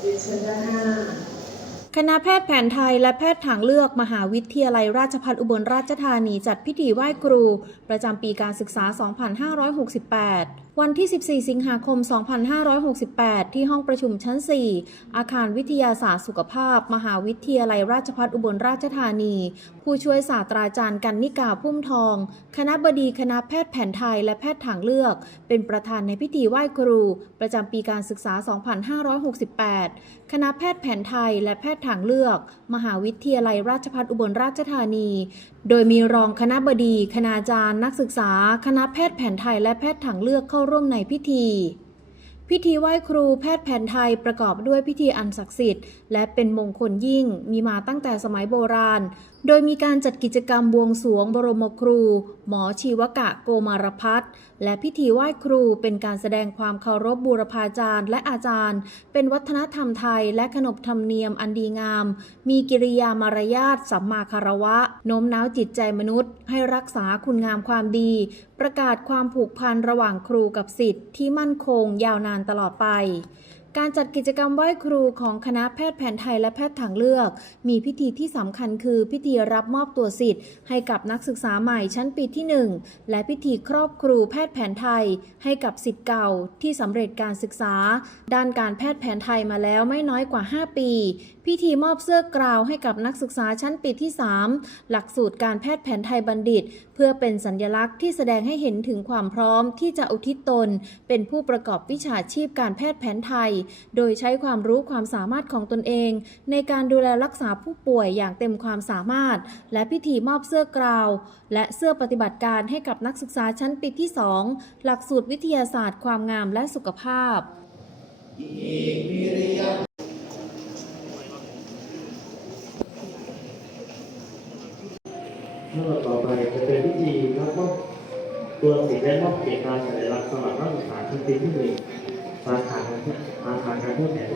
เรียน คณะแพทย์แผนไทยและแพทย์ทางเลือกมหาวิทยาลัยราชภัฏอุบลราชธานีจัดพิธีไหว้ครู ประจำปีการศึกษา 2568 วันที่ 14 สิงหาคม 2568 ที่ห้องประชุมชั้น 4 อาคารวิทยาศาสตร์สุขภาพ มหาวิทยาลัยราชภัฏอุบลราชธานี ผู้ช่วยศาสตราจารย์กันนิกาพุ่มทอง คณะบดีคณะแพทย์แผนไทยและแพทย์ทางเลือก เป็นประธานในพิธีไหว้ครู ประจำปีการศึกษา 2568 คณะแพทย์แผนไทยและแพทย์ทางเลือก มหาวิทยาลัยราชภัฏอุบลราชธานี โดยมีรองคณะบดี คณาจารย์ นักศึกษา คณะแพทย์แผนไทยและแพทย์ทางเลือกเข้าร่วมในพิธี พิธีไหว้ครูแพทย์แผนไทยประกอบด้วยพิธีอันศักดิ์สิทธิ์และเป็นมงคลยิ่งมีมาตั้งแต่สมัยโบราณ โดยมีการจัดกิจกรรมบวงสรวงบรมครู หมอชีวกะโกมารพัฒน์และพิธีไหว้ครูเป็นการแสดงความเคารพบูรพาจารย์และอาจารย์ เป็นวัฒนธรรมไทยและขนบธรรมเนียมอันดีงาม มีกิริยามารยาทสัมมาคารวะโน้มน้าวจิตใจมนุษย์ ให้รักษาคุณงามความดี ประกาศความผูกพันระหว่างครูกับสิทธิ์ที่มั่นคงยาวนานตลอดไป การจัดกิจกรรมไหว้ครูของคณะแพทย์แผนไทยและแพทย์ทางเลือก มีพิธีที่สำคัญคือพิธีรับมอบตัวสิทธิ์ ให้กับนักศึกษาใหม่ชั้นปีที่ 1 และพิธีครอบครูแพทย์แผนไทย ให้กับสิทธิ์เก่าที่สำเร็จการศึกษา ด้านการแพทย์แผนไทยมาแล้วไม่น้อยกว่า 5 ปี พิธีมอบเสื้อกราวให้กับนักศึกษาชั้นปีที่ 3 หลักสูตรการแพทย์แผนไทยบัณฑิต เพื่อเป็นสัญญลักษณ์ที่แสดงให้เห็นถึงความพร้อมที่จะอุทิศตน เป็นผู้ประกอบวิชาชีพการแพทย์แผนไทยโดยใช้ความรู้ความสามารถของตนเอง ในการดูแลรักษาผู้ป่วยอย่างเต็มความสามารถ และพิธีมอบเสื้อกราว และเสื้อปฏิบัติการให้กับนักศึกษาชั้นปีที่ 2 หลักสูตรวิทยาศาสตร์ ความงามและสุขภาพเมื่อต่อไปจะเป็นพิธีรับมอบตัวสิทธิ์และมอบเกียรติการสัญลักษณ์สำหรับนักศึกษาชั้นปีที่หนึ่ง Julia.